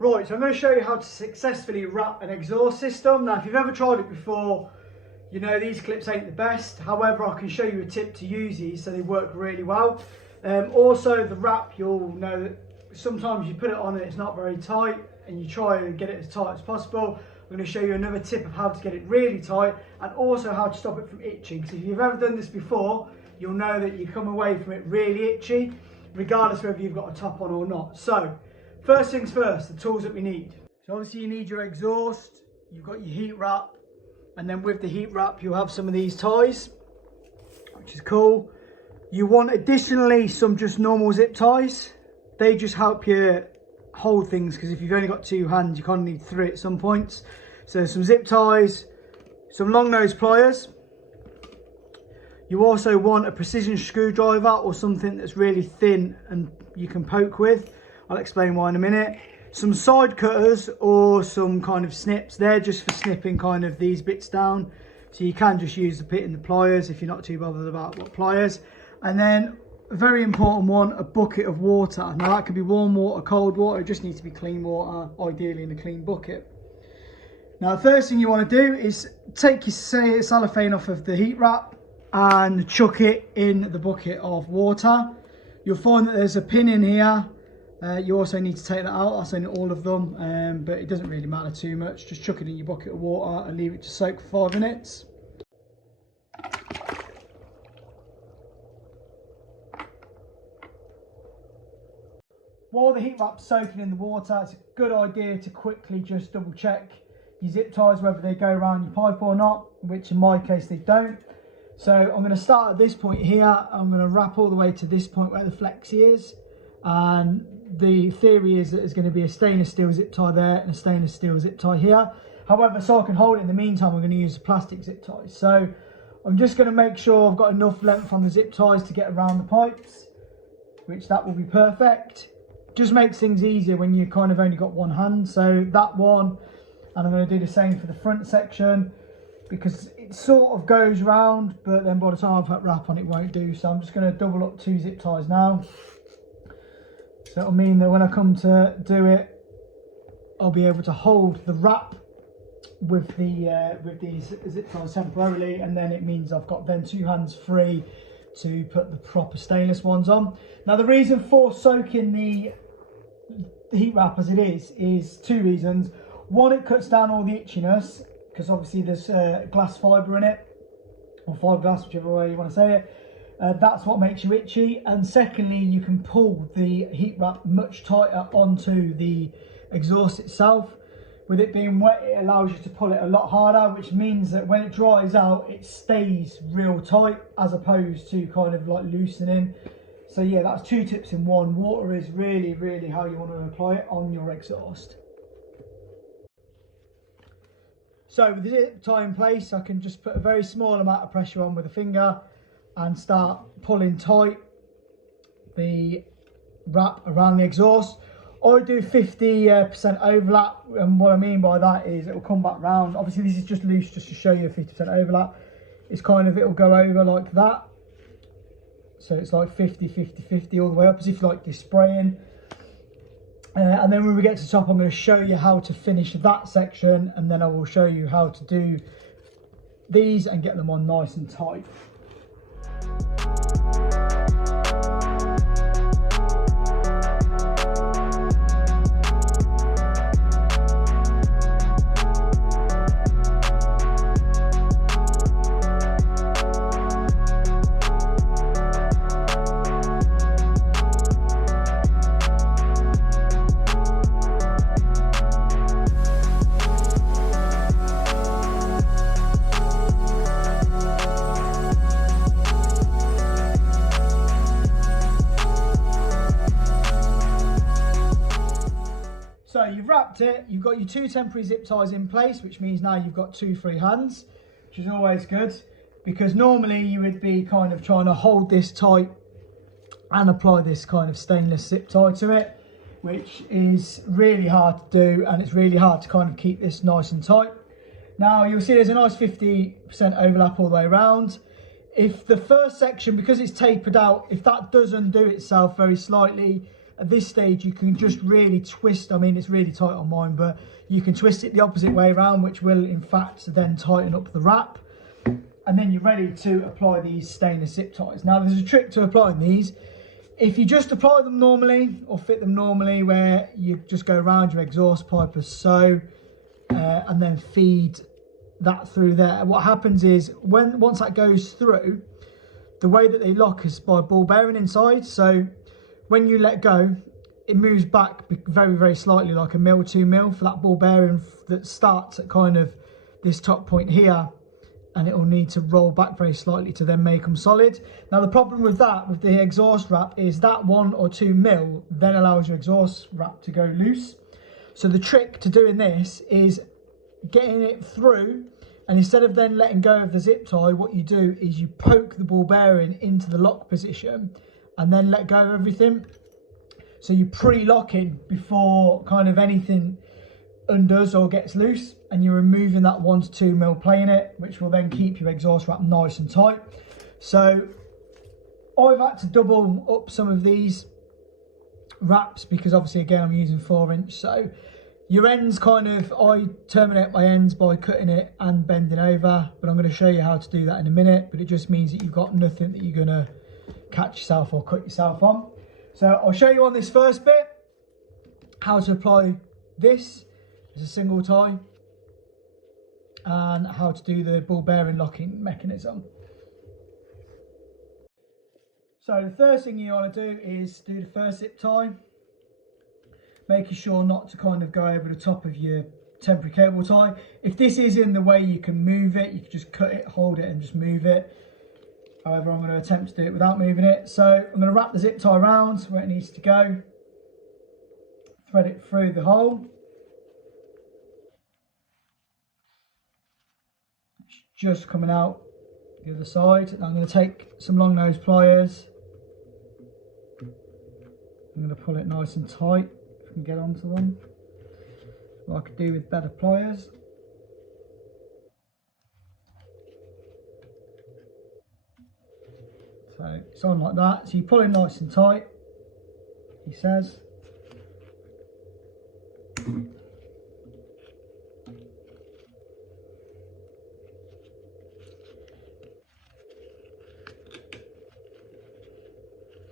Right, so I'm going to show you how to successfully wrap an exhaust system. Now, if you've ever tried it before, you know these clips ain't the best. However, I can show you a tip to use these so they work really well. Also, the wrap, you'll know that sometimes you put it on and it's not very tight and you try and get it as tight as possible. I'm going to show you another tip of how to get it really tight and also how to stop it from itching. Because if you've ever done this before, you'll know that you come away from it really itchy, regardless whether you've got a top on or not. So, first things first, the tools that we need. So obviously you need your exhaust, you've got your heat wrap, and then with the heat wrap you'll have some of these ties, which is cool. You want additionally some just normal zip ties. They just help you hold things, because if you've only got two hands you kind of need three at some points. So some zip ties, some long nose pliers. You also want a precision screwdriver or something that's really thin and you can poke with. I'll explain why in a minute. Some side cutters or some kind of snips. They're just for snipping kind of these bits down. So you can just use the pit and the pliers if you're not too bothered about what pliers. And then a very important one, a bucket of water. Now that could be warm water, cold water. It just needs to be clean water, ideally in a clean bucket. Now the first thing you want to do is take your cellophane off of the heat wrap and chuck it in the bucket of water. You'll find that there's a pin in here. You also need to take that out. I'll send all of them, but it doesn't really matter too much. Just chuck it in your bucket of water and leave it to soak for 5 minutes. While the heat wrap's soaking in the water, it's a good idea to quickly just double check your zip ties, whether they go around your pipe or not, which in my case they don't. So I'm going to start at this point here. I'm going to wrap all the way to this point where the flexi is. And the theory is that there's going to be a stainless steel zip tie there and a stainless steel zip tie here. However, so I can hold it in the meantime, I'm going to use a plastic zip tie. So I'm just going to make sure I've got enough length on the zip ties to get around the pipes, which that will be perfect. Just makes things easier when you kind of only got one hand. So that one, and I'm going to do the same for the front section, because it sort of goes round, but then by the time I put wrap on it won't do. So I'm just going to double up 2 zip ties now. So it'll mean that when I come to do it, I'll be able to hold the wrap with these zip ties temporarily, and then it means I've got then 2 hands free to put the proper stainless ones on. Now the reason for soaking the heat wrap as it is 2 reasons. One, it cuts down all the itchiness, because obviously there's glass fibre in it, or fiberglass, whichever way you want to say it. That's what makes you itchy. And secondly, you can pull the heat wrap much tighter onto the exhaust itself. With it being wet, it allows you to pull it a lot harder, which means that when it dries out, it stays real tight as opposed to kind of like loosening. So yeah, that's 2 tips in one. Water is really, really how you want to apply it on your exhaust. So with the zip tie in place, I can just put a very small amount of pressure on with a finger and start pulling tight the wrap around the exhaust. I do 50% overlap, and what I mean by that is it will come back round. Obviously this is just loose just to show you a 50% overlap. It's kind of, it'll go over like that. So it's like 50, 50, 50 all the way up, as if like you're spraying. And then when we get to the top, I'm going to show you how to finish that section, and then I will show you how to do these and get them on nice and tight. So you've wrapped it, you've got your 2 temporary zip ties in place, which means now you've got 2 free hands, which is always good, because normally you would be kind of trying to hold this tight and apply this kind of stainless zip tie to it, which is really hard to do, and it's really hard to kind of keep this nice and tight. Now you'll see there's a nice 50% overlap all the way around. If the first section, because it's tapered out, if that does undo itself very slightly, at this stage you can just really twist. I mean, it's really tight on mine, but you can twist it the opposite way around, which will in fact then tighten up the wrap. And then you're ready to apply these stainless zip ties. Now there's a trick to applying these. If you just apply them normally or fit them normally, where you just go around your exhaust pipe as so, and then feed that through there, what happens is once that goes through, the way that they lock is by a ball bearing inside. So when you let go, it moves back very, very slightly, like a mil, 2 mil for that ball bearing that starts at kind of this top point here, and it will need to roll back very slightly to then make them solid. Now the problem with that, with the exhaust wrap, is that 1 or 2 mil then allows your exhaust wrap to go loose. So the trick to doing this is getting it through, and instead of then letting go of the zip tie, what you do is you poke the ball bearing into the lock position and then let go of everything. So you pre-locking before kind of anything undoes or gets loose, and you're removing that 1 to 2 mil play in it, which will then keep your exhaust wrap nice and tight. So I've had to double up some of these wraps because obviously again I'm using 4-inch, so your ends kind of, I terminate my ends by cutting it and bending over, but I'm going to show you how to do that in a minute. But it just means that you've got nothing that you're going to catch yourself or cut yourself on. So I'll show you on this first bit how to apply this as a single tie and how to do the ball bearing locking mechanism. So the first thing you want to do is do the first zip tie, making sure not to kind of go over the top of your temporary cable tie. If this is in the way, you can move it, you can just cut it, hold it and just move it. However, I'm going to attempt to do it without moving it. So I'm going to wrap the zip tie around where it needs to go, thread it through the hole. It's just coming out the other side. And I'm going to take some long nose pliers. I'm going to pull it nice and tight if I can get onto them, what I could do with better pliers. So it's on like that. So you pull it nice and tight, he says.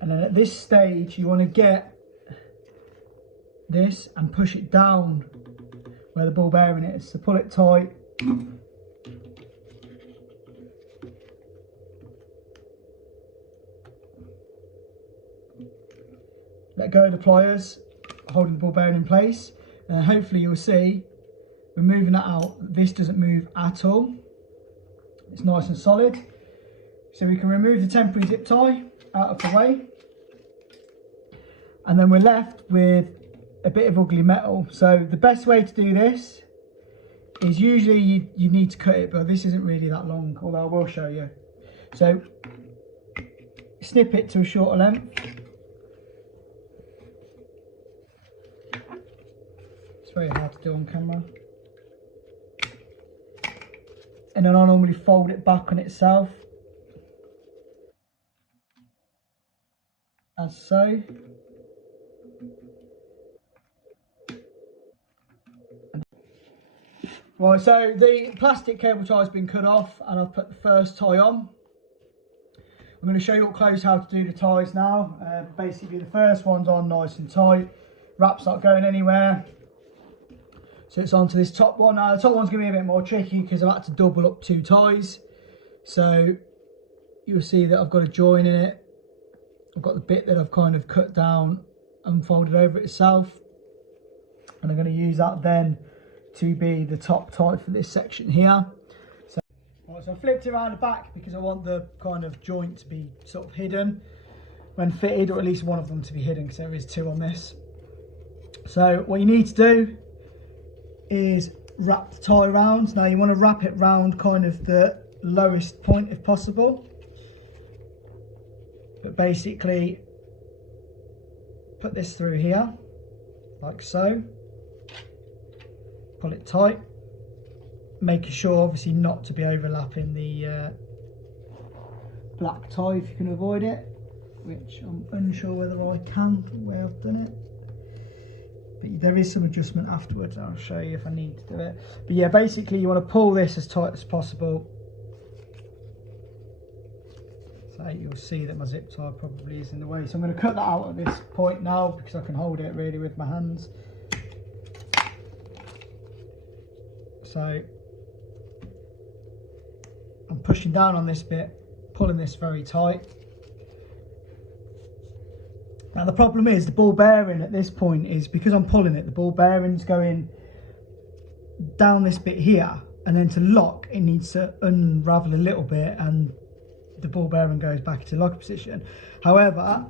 And then at this stage, you want to get this and push it down where the ball bearing is. So pull it tight. Let go of the pliers, holding the ball bearing in place. And hopefully you'll see, we're moving that out. This doesn't move at all. It's nice and solid. So we can remove the temporary zip tie out of the way. And then we're left with a bit of ugly metal. So the best way to do this is usually you need to cut it, but this isn't really that long, although I will show you. So snip it to a shorter length. It's very hard to do on camera. And then I normally fold it back on itself, as so. Right, so the plastic cable tie has been cut off and I've put the first tie on. I'm going to show you up close how to do the ties now. Basically the first one's on nice and tight, wrap's not going anywhere. So it's onto this top one. Now the top one's going to be a bit more tricky because I've had to double up 2 ties. So you'll see that I've got a join in it. I've got the bit that I've kind of cut down and folded over itself. And I'm going to use that then to be the top tie for this section here. So, right, so I flipped it around the back because I want the kind of joint to be sort of hidden when fitted, or at least one of them to be hidden because there is 2 on this. So what you need to do is wrap the tie round. Now you want to wrap it round kind of the lowest point if possible. But basically put this through here, like so. Pull it tight, making sure obviously not to be overlapping the black tie if you can avoid it. which I'm unsure whether I can, the way I've done it. But there is some adjustment afterwards, I'll show you if I need to do it. But yeah, basically you want to pull this as tight as possible. So you'll see that my zip tie probably is in the way. So I'm going to cut that out at this point now because I can hold it really with my hands. So I'm pushing down on this bit, pulling this very tight. Now the problem is the ball bearing at this point is, because I'm pulling it, the ball bearing's going down this bit here, and then to lock it needs to unravel a little bit and the ball bearing goes back into lock position. However,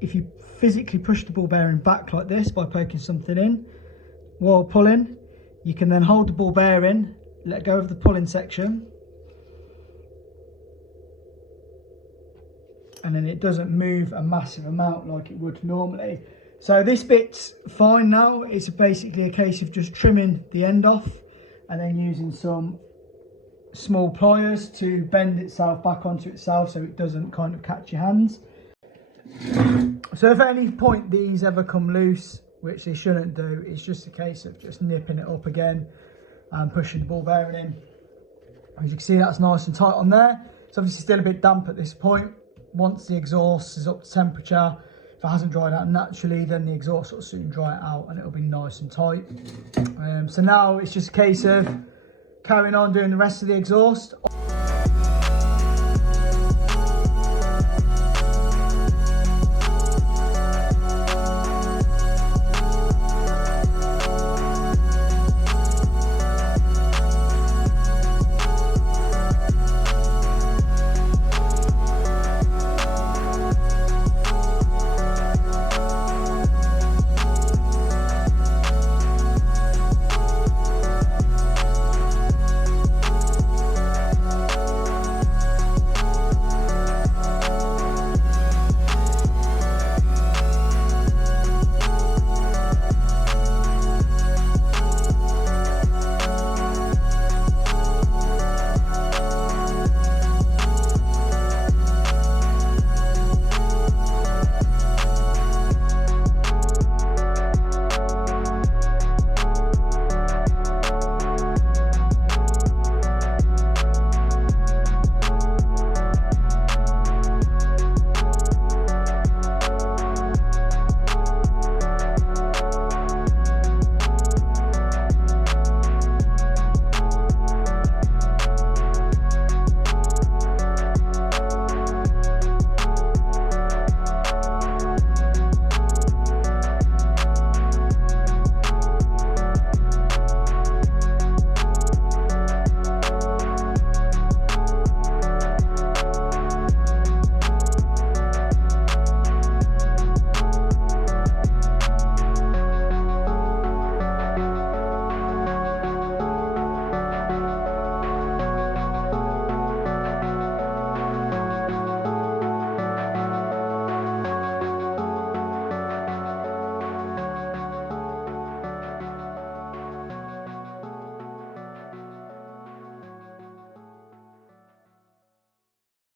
if you physically push the ball bearing back like this by poking something in while pulling, you can then hold the ball bearing, let go of the pulling section, and then it doesn't move a massive amount like it would normally. So this bit's fine now. It's basically a case of just trimming the end off and then using some small pliers to bend itself back onto itself so it doesn't kind of catch your hands. So if at any point these ever come loose, which they shouldn't do, it's just a case of just nipping it up again and pushing the ball bearing in. As you can see, that's nice and tight on there. It's obviously still a bit damp at this point. Once the exhaust is up to temperature, if it hasn't dried out naturally, then the exhaust will soon dry it out and it'll be nice and tight. So now it's just a case of carrying on doing the rest of the exhaust.